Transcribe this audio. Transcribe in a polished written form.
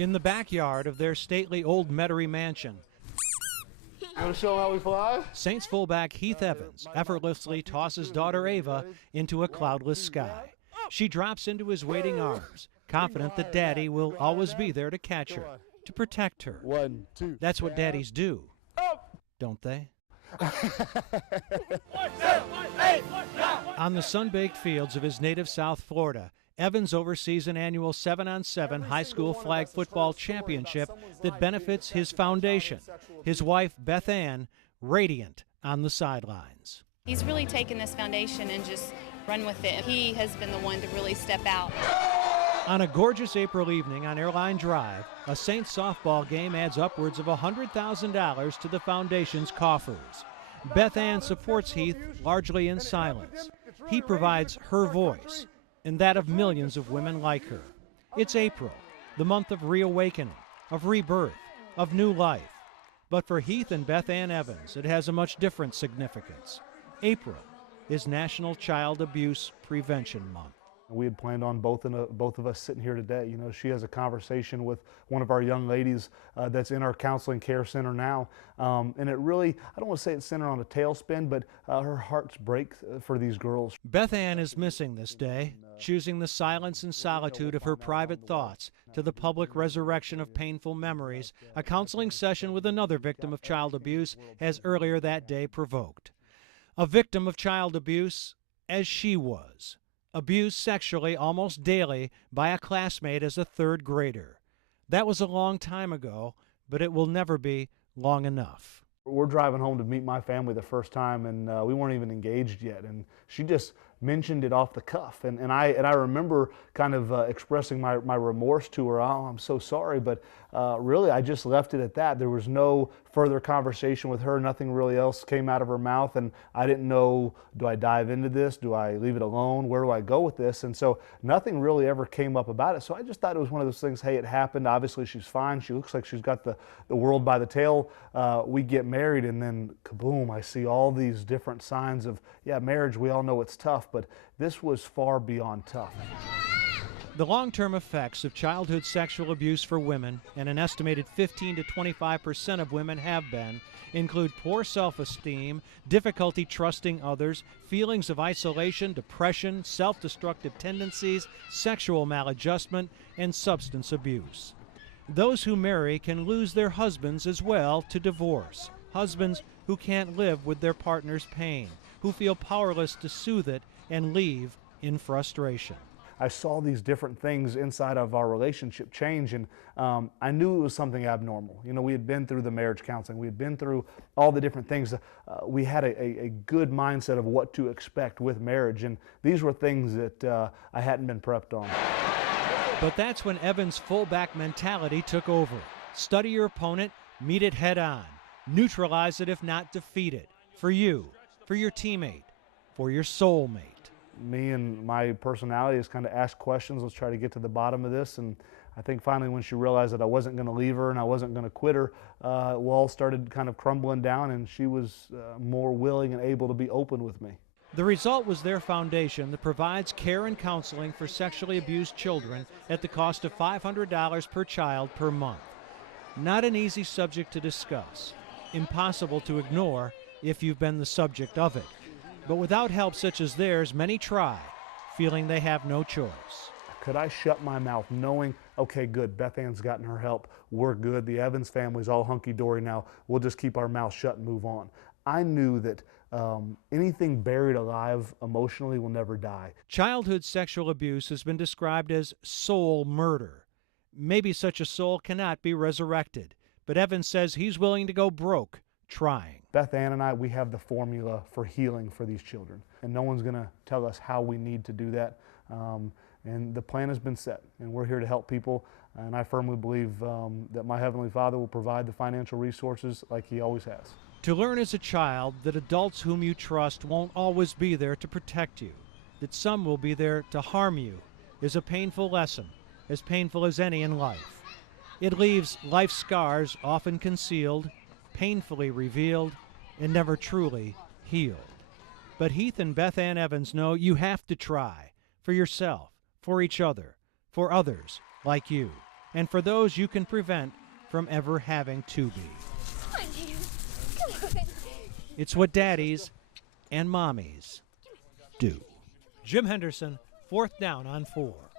In the backyard of their stately old Metairie mansion, You want to show them how we fly? Saints fullback Heath Evans effortlessly tosses daughter Ava into a cloudless sky. She drops into his waiting arms, confident that Daddy will always be there to catch her, to protect her. 1, 2. That's what daddies do, don't they? On the sun-baked fields of his native South Florida, Evans oversees an annual 7-on-7 high school flag football championship that benefits his foundation. His wife, Beth Ann, radiant on the sidelines. He's really taken this foundation and just run with it. He has been the one to really step out. On a gorgeous April evening on Airline Drive, a Saints softball game adds upwards of $100,000 to the foundation's coffers. Beth Ann supports Heath largely in silence. He provides her voice and that of millions of women like her. It's April, the month of reawakening, of rebirth, of new life. But for Heath and Beth Ann Evans, it has a much different significance. April is National Child Abuse Prevention Month. We had planned on both of us sitting here today. You know, she has a conversation with one of our young ladies that's in our counseling care center now. And it really, I don't want to say it's centered on a tailspin, but her heart's break for these girls. Beth Ann is missing this day, choosing the silence and solitude of her private thoughts to the public resurrection of painful memories, a counseling session with another victim of child abuse has earlier that day provoked. A victim of child abuse as she was. Abused sexually almost daily by a classmate as a third grader. That was a long time ago, but it will never be long enough. We're driving home to meet my family the first time, and we weren't even engaged yet, and she just mentioned it off the cuff, and I remember kind of expressing my remorse to her. Oh, I'm so sorry, but really I just left it at that. There was no further conversation with her. Nothing really else came out of her mouth, and I didn't know, do I dive into this? Do I leave it alone? Where do I go with this? And so nothing really ever came up about it. So I just thought it was one of those things, hey, it happened. Obviously she's fine. She looks like she's got the world by the tail. We get married, and then kaboom, I see all these different signs of, yeah, marriage, we all know it's tough, but this was far beyond tough. The long-term effects of childhood sexual abuse for women, and an estimated 15 to 25% of women have been, include poor self-esteem, difficulty trusting others, feelings of isolation, depression, self-destructive tendencies, sexual maladjustment, and substance abuse. Those who marry can lose their husbands as well to divorce. Husbands who can't live with their partner's pain, who feel powerless to soothe it and leave in frustration. I saw these different things inside of our relationship change, and I knew it was something abnormal. You know, we had been through the marriage counseling. We had been through all the different things. We had a good mindset of what to expect with marriage, and these were things that I hadn't been prepped on. But that's when Evans' fullback mentality took over. Study your opponent, meet it head on. Neutralize it if not defeat it. For you, for your teammate, for your soulmate. Me and my personality is kind of ask questions. Let's try to get to the bottom of this. And I think finally when she realized that I wasn't going to leave her and I wasn't going to quit her, walls started kind of crumbling down, and she was more willing and able to be open with me. The result was their foundation that provides care and counseling for sexually abused children at the cost of $500 per child per month. Not an easy subject to discuss, impossible to ignore if you've been the subject of it. But without help such as theirs, many try, feeling they have no choice. Could I shut my mouth knowing, okay, good, Beth Ann's gotten her help, we're good, the Evans family's all hunky-dory now, we'll just keep our mouth shut and move on. I knew that anything buried alive emotionally will never die. Childhood sexual abuse has been described as soul murder. Maybe such a soul cannot be resurrected, but Evans says he's willing to go broke trying. Beth Ann and I, we have the formula for healing for these children, and no one's going to tell us how we need to do that. And the plan has been set, and we're here to help people, and I firmly believe that my Heavenly Father will provide the financial resources like He always has. To learn as a child that adults whom you trust won't always be there to protect you, that some will be there to harm you, is a painful lesson, as painful as any in life. It leaves life scars often concealed, painfully revealed, and never truly healed. But Heath and Beth Ann Evans know you have to try, for yourself, for each other, for others like you. and for those you can prevent from ever having to be. Come on, Tatum. Come on. It's what daddies and mommies do. Jim Henderson, 4th down on 4.